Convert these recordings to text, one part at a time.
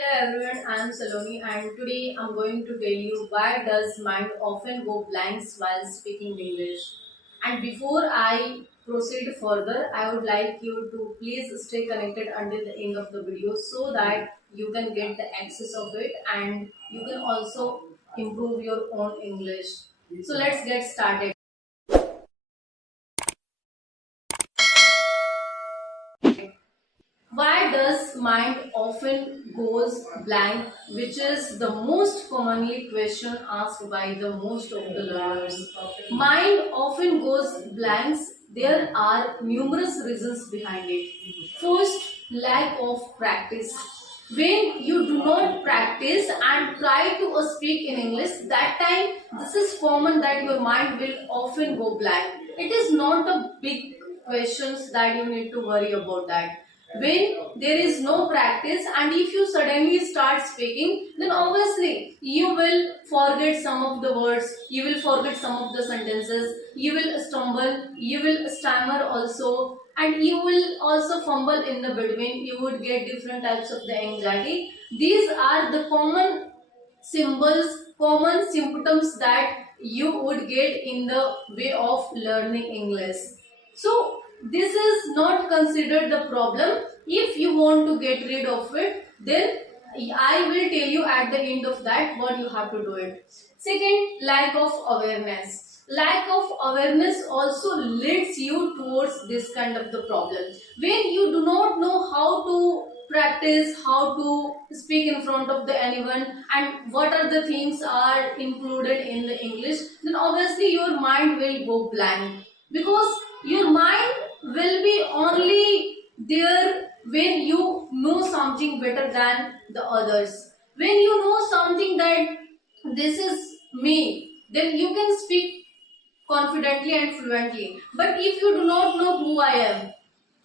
Hello everyone, I am Saloni and today I am going to tell you why does mind often go blanks while speaking English. And before I proceed further, I would like you to please stay connected until the end of the video so that you can get the access of it and you can also improve your own English. So let's get started. Why does mind often goes blank, which is the most commonly question asked by the most of the learners. Mind often goes blanks. There are numerous reasons behind it. First, lack of practice. When you do not practice and try to speak in English, that time this is common that your mind will often go blank. It is not a big questions that you need to worry about that. When there is no practice and if you suddenly start speaking, then obviously you will forget some of the words, you will forget some of the sentences, you will stumble, you will stammer also, and you will also fumble in the between. You would get different types of the anxiety. These are the common symbols, common symptoms that you would get in the way of learning English. So this is not considered the problem. If you want to get rid of it, then I will tell you at the end of that what you have to do it. Second, lack of awareness. Lack of awareness also leads you towards this kind of the problem. When you do not know how to practice, how to speak in front of the anyone, and what are the things are included in the English, then obviously your mind will go blank, because your mind will be only there when you know something better than the others. When you know something that this is me, then you can speak confidently and fluently. But if you do not know who I am,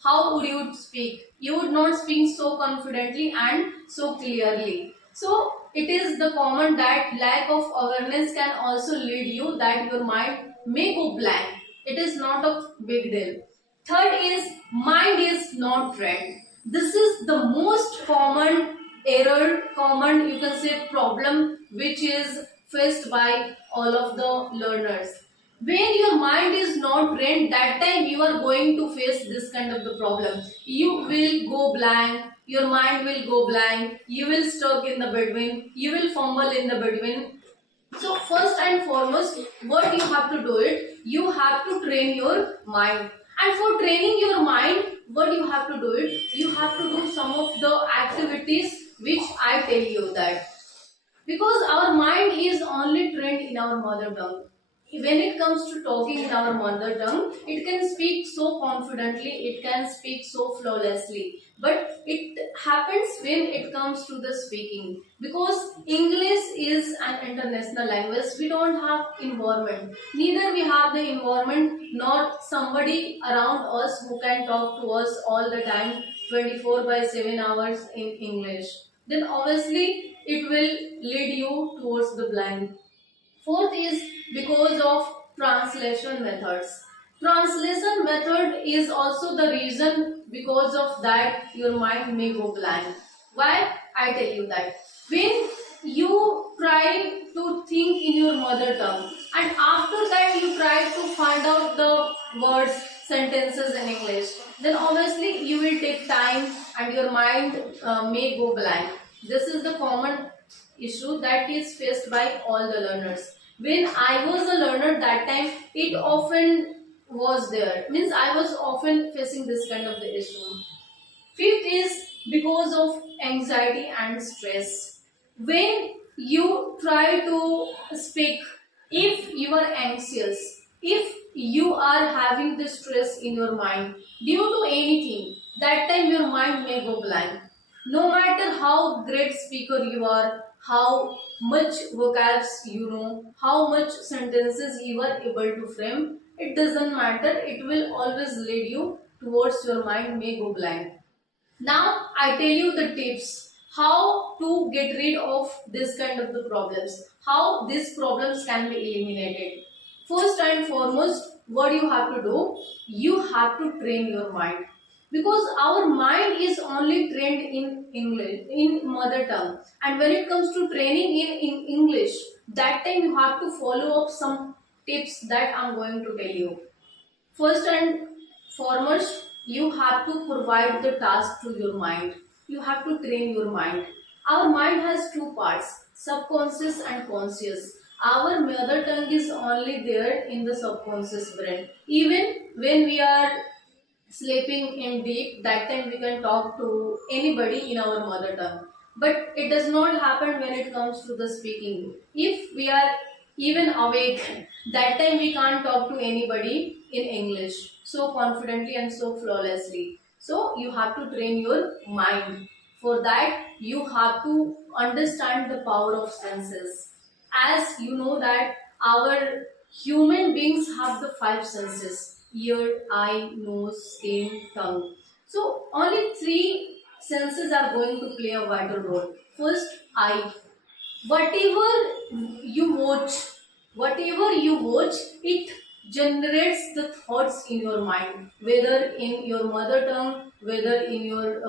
how would you speak? You would not speak so confidently and so clearly. So it is the common that lack of awareness can also lead you that your mind may go blank. It is not a big deal. Third is mind is not trained. This is the most common error, common you can say problem which is faced by all of the learners. When your mind is not trained, that time you are going to face this kind of the problem. You will go blank, your mind will go blank, you will stuck in the between, you will fumble in the between. So first and foremost, what you have to do it, you have to train your mind. And for training your mind, what you have to do it, you have to do some of the activities which I tell you that, because our mind is only trained in our mother tongue. When it comes to talking in our mother tongue, it can speak so confidently, it can speak so flawlessly, but it happens when it comes to the speaking, because English is an international language. We don't have environment, neither we have the environment nor somebody around us who can talk to us all the time 24 by 7 hours in English. Then obviously it will lead you towards the blind. Fourth is because of translation methods. Translation method is also the reason because of that your mind may go blank. Why? I tell you that. When you try to think in your mother tongue and after that you try to find out the words, sentences in English, then obviously you will take time and your mind may go blank. This is the common issue that is faced by all the learners. When I was a learner, that time it often was there, means I was often facing this kind of the issue. Fifth is because of anxiety and stress. When you try to speak, if you are anxious, if you are having the stress in your mind due to anything, that time your mind may go blank. No matter how great speaker you are, how much vocabs you know, how much sentences you are able to frame, it doesn't matter. It will always lead you towards your mind may go blank. Now I tell you the tips how to get rid of this kind of the problems, how these problems can be eliminated. First and foremost, what you have to do, you have to train your mind. because our mind is only trained in English, in mother tongue. And when it comes to training in English, that time you have to follow up some tips that I'm going to tell you. First and foremost, you have to provide the task to your mind. You have to train your mind. Our mind has two parts, subconscious and conscious. Our mother tongue is only there in the subconscious brain. Even when we are sleeping in deep, that time we can talk to anybody in our mother tongue. But it does not happen when it comes to the speaking. If we are even awake, that time we can't talk to anybody in English so confidently and so flawlessly. So you have to train your mind. For that, you have to understand the power of senses. As you know that our human beings have the five senses: ear, eye, nose, skin, tongue. So only three senses are going to play a vital role. First, eye. Whatever whatever you watch, it generates the thoughts in your mind, whether in your mother tongue, whether in your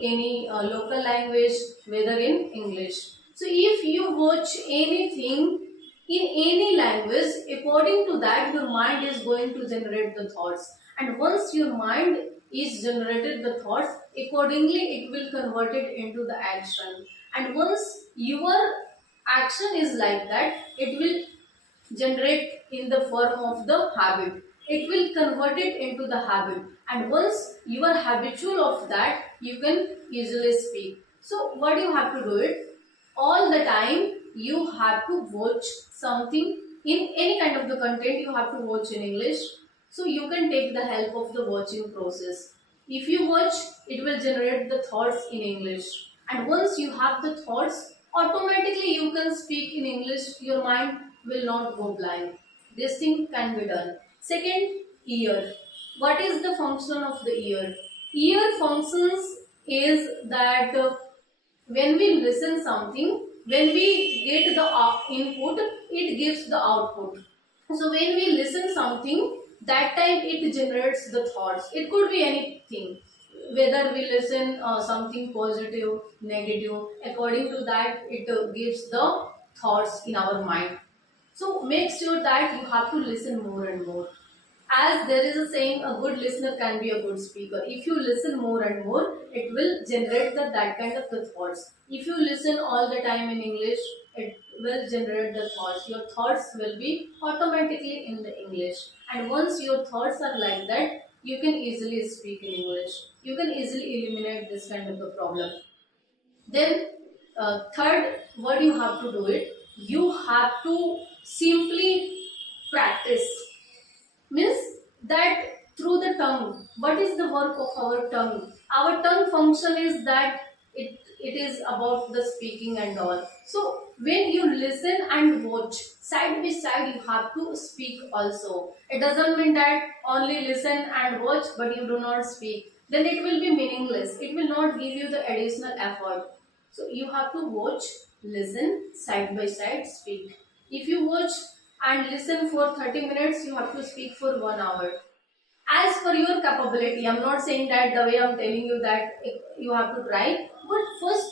any local language, whether in English. So if you watch anything in any language, according to that your mind is going to generate the thoughts. And once your mind is generated the thoughts, accordingly it will convert it into the action. And once your action is like that, it will generate in the form of the habit. It will convert it into the habit. And once you are habitual of that, you can easily speak. So what you have to do it, all the time you have to watch something in any kind of the content you have to watch in English. So you can take the help of the watching process. If you watch, it will generate the thoughts in English. And once you have the thoughts, automatically you can speak in English. Your mind will not go blind. This thing can be done. Second, ear. What is the function of the ear? Ear functions is that when we listen something, when we get the input, it gives the output. So when we listen something, that time it generates the thoughts. It could be anything, whether we listen something positive, negative. According to that, it gives the thoughts in our mind. So make sure that you have to listen more and more. As there is a saying, a good listener can be a good speaker. If you listen more and more, it will generate that kind of the thoughts. If you listen all the time in English, it will generate the thoughts. Your thoughts will be automatically in the English. And once your thoughts are like that, you can easily speak in English. You can easily eliminate this kind of a problem. Then, third, what you have to do it, you have to simply practice. Means that through the tongue. What is the work of our tongue? Our tongue function is that it is about the speaking and all. So when you listen and watch side by side, you have to speak also. It doesn't mean that only listen and watch but you do not speak, then it will be meaningless. It will not give you the additional effort. So you have to watch, listen, side by side, speak. If you watch and listen for 30 minutes, you have to speak for 1 hour. As per your capability, I'm not saying that the way I'm telling you that you have to try, but first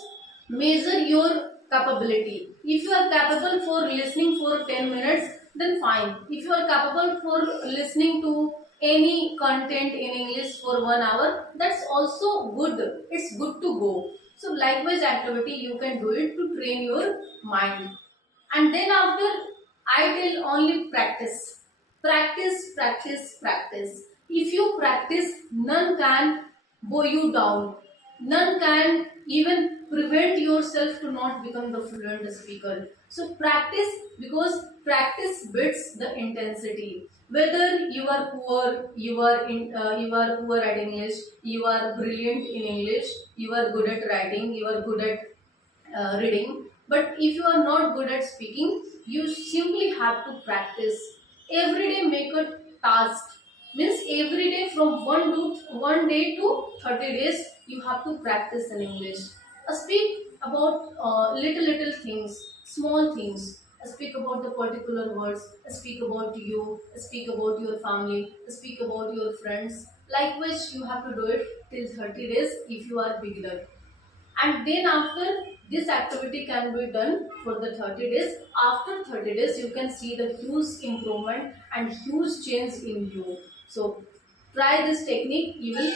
measure your capability. If you are capable for listening for 10 minutes, then fine. If you are capable for listening to any content in English for 1 hour, that's also good. It's good to go. So likewise activity you can do it to train your mind. And then after, I will only practice. Practice, practice, practice. If you practice, none can bow you down. None can even prevent yourself to not become the fluent speaker. So practice, because practice builds the intensity. Whether you are poor, you are poor at English, you are brilliant in English, you are good at writing, you are good at reading. But if you are not good at speaking, you simply have to practice. Every day make a task. Means every day from 1 day to 30 days, you have to practice in English. Speak about little things, small things. Speak about the particular words. Speak about you. Speak about your family. Speak about your friends. Likewise, you have to do it till 30 days if you are beginner. And then after this activity can be done for the 30 days. After 30 days, you can see the huge improvement and huge change in you. So try this technique. You will